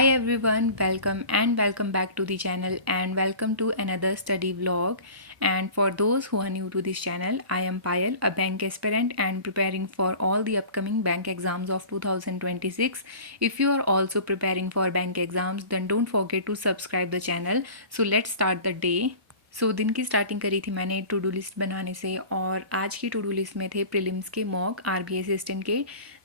Hi everyone, welcome back to the channel and welcome to another study vlog. And for those who are new to this channel, I am Payal, a bank aspirant and preparing for all the upcoming bank exams of 2026. If you are also preparing for bank exams, then don't forget to subscribe the channel. So let's start the day. दिन की starting करी थी मैंने to do list बनाने से, और आज की टू डू लिस्ट में थे प्रीलिम्स के मॉक, आरबीआई असिस्टेंट के,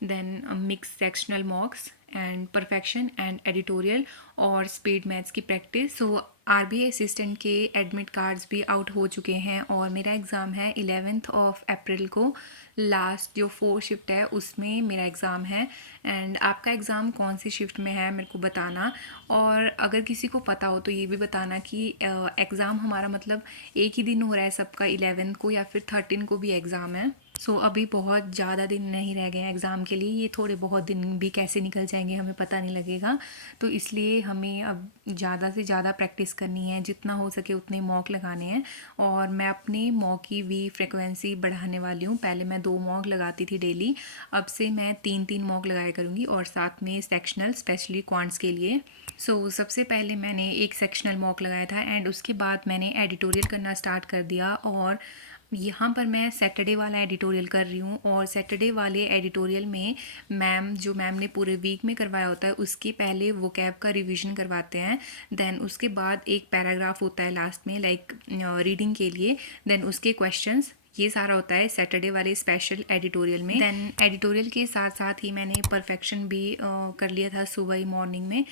then mix sectional mocks and perfection and editorial और स्पीड मैथ्स की प्रैक्टिस। आरबीआई असिस्टेंट के एडमिट कार्ड्स भी आउट हो चुके हैं और मेरा एग्ज़ाम है 11th ऑफ अप्रैल को। लास्ट जो 4 शिफ्ट है उसमें मेरा एग्ज़ाम है। एंड आपका एग्ज़ाम कौन सी शिफ्ट में है मेरे को बताना, और अगर किसी को पता हो तो ये भी बताना कि एग्ज़ाम हमारा मतलब एक ही दिन हो रहा है सबका, 11th को या फिर 13 को भी एग्ज़ाम है। अभी बहुत ज़्यादा दिन नहीं रह गए हैं एग्ज़ाम के लिए। ये थोड़े बहुत दिन भी कैसे निकल जाएंगे हमें पता नहीं लगेगा, तो इसलिए हमें अब ज़्यादा से ज़्यादा प्रैक्टिस करनी है, जितना हो सके उतने मॉक लगाने हैं। और मैं अपने मॉक की भी फ्रिक्वेंसी बढ़ाने वाली हूँ। पहले मैं 2 मॉक लगाती थी डेली, अब से मैं 3 मॉक लगाया करूँगी, और साथ में सेक्शनल स्पेशली क्वांट्स के लिए। सबसे पहले मैंने एक सेक्शनल मॉक लगाया था एंड उसके बाद मैंने एडिटोरियल करना स्टार्ट कर दिया। और यहाँ पर मैं सैटरडे वाला एडिटोरियल कर रही हूँ, और सैटरडे वाले एडिटोरियल में मैम ने पूरे वीक में करवाया होता है उसके पहले वो कैब का रिवीजन करवाते हैं। देन उसके बाद एक पैराग्राफ होता है लास्ट में लाइक रीडिंग के लिए, देन उसके क्वेश्चंस, ये सारा होता है सैटरडे वाले स्पेशल एडिटोरियल में। देन एडिटोरियल के साथ साथ ही मैंने परफेक्शन भी कर लिया था सुबह ही मॉर्निंग में।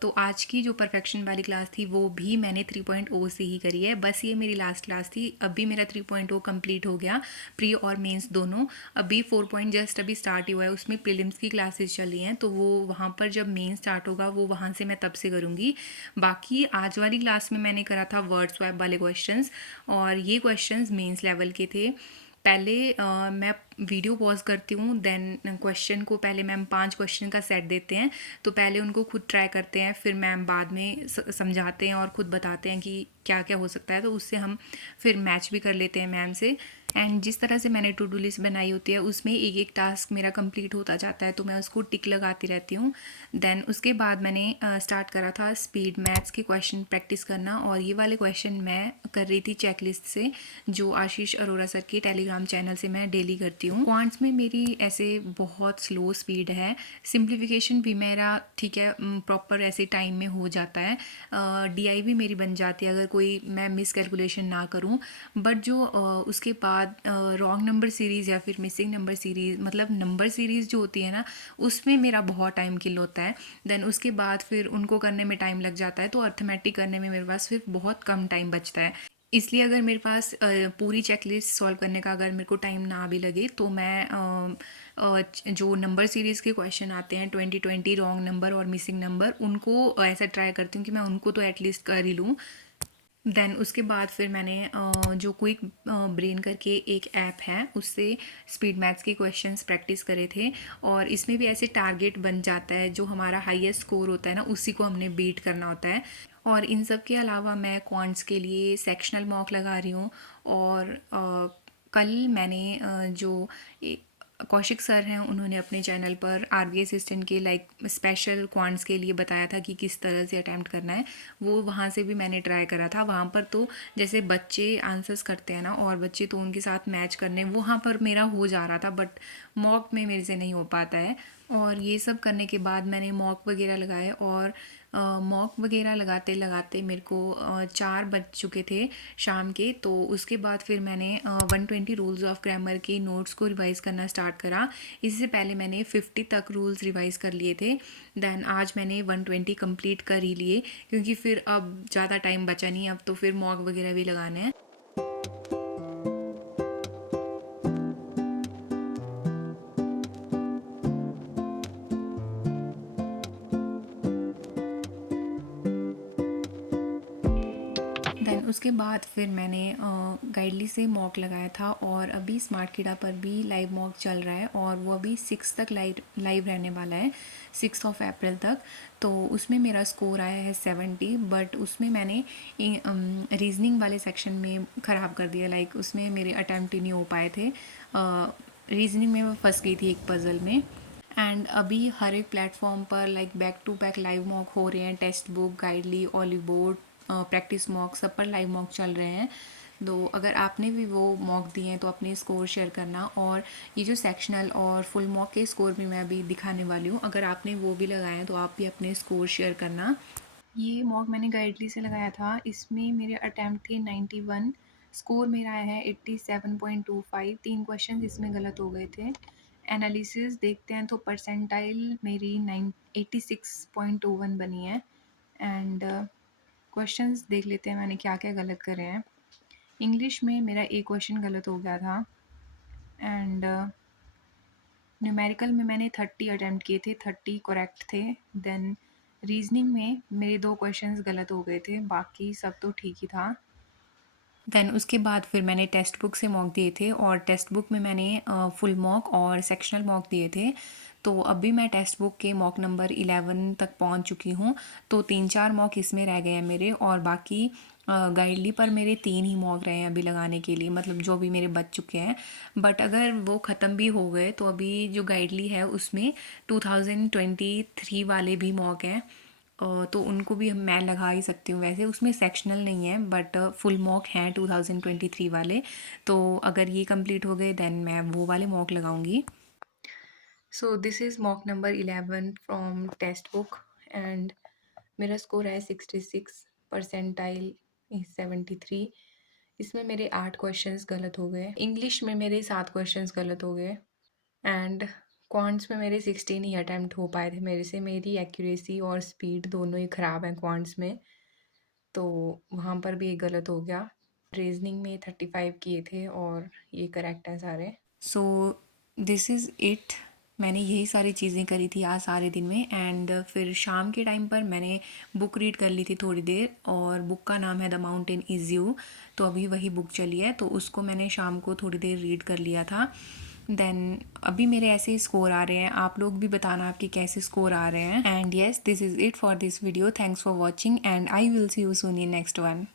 तो आज की जो परफेक्शन वाली क्लास थी वो भी मैंने 3.0 से ही करी है। बस ये मेरी लास्ट क्लास थी, अभी मेरा 3.0 कंप्लीट हो गया, प्री और मेंस दोनों। अभी 4 जस्ट अभी स्टार्ट ही हुआ है, उसमें प्रीलिम्स की क्लासेस चली हैं, तो वो वहाँ पर जब मेन स्टार्ट होगा वो वहाँ से मैं तब से करूँगी। बाकी आज वाली क्लास में मैंने करा था वर्ड स्वैप वाले क्वेश्चंस, और ये क्वेश्चंस मेंस लेवल के थे। पहले मैं वीडियो पॉज करती हूँ, देन क्वेश्चन को पहले मैम 5 क्वेश्चन का सेट देते हैं, तो पहले उनको खुद ट्राई करते हैं, फिर मैम बाद में समझाते हैं और खुद बताते हैं कि क्या क्या हो सकता है, तो उससे हम फिर मैच भी कर लेते हैं मैम से। एंड जिस तरह से मैंने टू डू लिस्ट बनाई होती है उसमें एक एक टास्क मेरा कंप्लीट होता जाता है, तो मैं उसको टिक लगाती रहती हूँ। देन उसके बाद मैंने स्टार्ट करा था स्पीड मैथ्स के क्वेश्चन प्रैक्टिस करना, और ये वाले क्वेश्चन मैं कर रही थी चेकलिस्ट से, जो आशीष अरोरा सर के टेलीग्राम चैनल से मैं डेली करती हूँ। क्वांट्स में मेरी ऐसे बहुत स्लो स्पीड है, सिंप्लीफिकेशन भी मेरा ठीक है प्रॉपर ऐसे टाइम में हो जाता है, डीआई भी मेरी बन जाती है अगर कोई मैं मिस कैलकुलेशन ना करूँ। बट जो उसके बाद रॉन्ग नंबर सीरीज़ या फिर मिसिंग नंबर सीरीज़, मतलब नंबर सीरीज़ जो होती है ना, उसमें मेरा बहुत टाइम किल होता है। देन उसके बाद फिर उनको करने में टाइम लग जाता है, तो अर्थमेटिक करने में मेरे पास फिर बहुत कम टाइम बचता है। इसलिए अगर मेरे पास पूरी चेकलिस्ट सॉल्व करने का अगर मेरे को टाइम ना भी लगे, तो मैं जो नंबर सीरीज़ के क्वेश्चन आते हैं 20 रॉन्ग नंबर और मिसिंग नंबर, उनको ऐसा ट्राई करती हूँ कि मैं उनको तो एटलीस्ट कर ही लूँ। देन उसके बाद फिर मैंने जो क्विक ब्रेन करके एक ऐप है उससे स्पीड मैथ्स के क्वेश्चंस प्रैक्टिस करे थे, और इसमें भी ऐसे टारगेट बन जाता है, जो हमारा हाईएस्ट स्कोर होता है ना उसी को हमने बीट करना होता है। और इन सब के अलावा मैं क्वांट्स के लिए सेक्शनल मॉक लगा रही हूँ। और कल मैंने जो कौशिक सर हैं उन्होंने अपने चैनल पर आरबीआई असिस्टेंट के लाइक स्पेशल क्वांट्स के लिए बताया था कि किस तरह से अटैम्प्ट करना है, वो वहाँ से भी मैंने ट्राई करा था। वहाँ पर तो जैसे बच्चे आंसर्स करते हैं ना, और बच्चे तो उनके साथ मैच करने, वहाँ पर मेरा हो जा रहा था, बट मॉक में मेरे से नहीं हो पाता है। और ये सब करने के बाद मैंने मॉक वगैरह लगाए, और मॉक वगैरह लगाते लगाते मेरे को 4 बज चुके थे शाम के। तो उसके बाद फिर मैंने 120 रूल्स ऑफ ग्रामर के नोट्स को रिवाइज़ करना स्टार्ट करा। इससे पहले मैंने 50 तक रूल्स रिवाइज़ कर लिए थे। देन आज मैंने 120 कंप्लीट कर ही लिए, क्योंकि फिर अब ज़्यादा टाइम बचा नहीं, अब तो फिर मॉक वगैरह भी लगाने हैं। देन उसके बाद फिर मैंने गाइडली से मॉक लगाया था, और अभी स्मार्ट कीड़ा पर भी लाइव मॉक चल रहा है, और वो अभी 6 तक लाइव रहने वाला है, 6 ऑफ अप्रैल तक। तो उसमें मेरा स्कोर आया है 70, बट उसमें मैंने रीजनिंग वाले सेक्शन में ख़राब कर दिया, लाइक उसमें मेरे अटैम्प्ट ही नहीं हो पाए थे। रीजनिंग में मैं फंस गई थी एक पज़ल में। एंड अभी हर एक प्लेटफॉर्म पर like back to back live mock हो रहे हैं, text book, Guidely, Oliveboard, practice mock, सब पर लाइव मॉक चल रहे हैं। तो अगर आपने भी वो मॉक दिए हैं तो अपने स्कोर शेयर करना, और ये जो सेक्शनल और फुल मॉक के स्कोर भी मैं अभी दिखाने वाली हूँ, अगर आपने वो भी लगाए हैं तो आप भी अपने स्कोर शेयर करना। ये मॉक मैंने गाइडली से लगाया था, इसमें मेरे अटैम्प्ट थे 91, स्कोर मेरा आया है 87.25, 3 क्वेश्चन इसमें गलत हो गए थे। एनालिसिस देखते हैं तो परसेंटाइल मेरी 86.21 बनी है। एंड क्वेश्चंस देख लेते हैं मैंने क्या क्या गलत करे हैं। इंग्लिश में मेरा एक क्वेश्चन गलत हो गया था। एंड न्यूमेरिकल में मैंने 30 अटैम्प्ट किए थे, 30 करेक्ट थे। देन रीजनिंग में मेरे 2 क्वेश्चंस गलत हो गए थे, बाकी सब तो ठीक ही था। देन उसके बाद फिर मैंने टेक्स्ट बुक से मॉक दिए थे, और टेक्स्ट बुक में मैंने फुल मॉक और सेक्शनल मॉक दिए थे। तो अभी मैं टेक्स्ट बुक के मॉक नंबर 11 तक पहुंच चुकी हूँ। तो 3-4 मॉक इसमें रह गए हैं मेरे, और बाकी गाइडली पर मेरे 3 ही मॉक रहे हैं अभी लगाने के लिए, मतलब जो भी मेरे बच चुके हैं। बट अगर वो ख़त्म भी हो गए तो अभी जो गाइडली है उसमें 2023 वाले भी मॉक हैं, तो उनको भी मैं लगा ही सकती हूँ। वैसे उसमें सेक्शनल नहीं है बट फुल मॉक हैं 2023 वाले, तो अगर ये कंप्लीट हो गए देन मैं वो वाले मॉक लगाऊंगी। So this is mock number 11 from text book, and मेरा स्कोर है 66, परसेंटाइल 73। इसमें मेरे 8 क्वेश्चंस गलत हो गए, इंग्लिश में मेरे 7 क्वेश्चंस गलत हो गए, एंड क्वांट्स में मेरे 16 ही अटैम्प्ट हो पाए थे मेरे से। मेरी एक्यूरेसी और स्पीड दोनों ही ख़राब हैं क्वांट्स में, तो वहाँ पर भी एक गलत हो गया। रीजनिंग में 35 किए थे और ये करेक्ट है सारे। So this is it. मैंने यही सारी चीज़ें करी थी आज सारे दिन में, एंड फिर शाम के टाइम पर मैंने बुक रीड कर ली थी थोड़ी देर, और बुक का नाम है द माउंटेन इज़ यू। तो अभी वही बुक चली है, तो उसको मैंने शाम को थोड़ी देर रीड कर लिया था। देन अभी मेरे ऐसे ही स्कोर आ रहे हैं, आप लोग भी बताना आपके कैसे स्कोर आ रहे हैं। And yes, this is it for this video. Thanks for watching and I will see you soon in next one.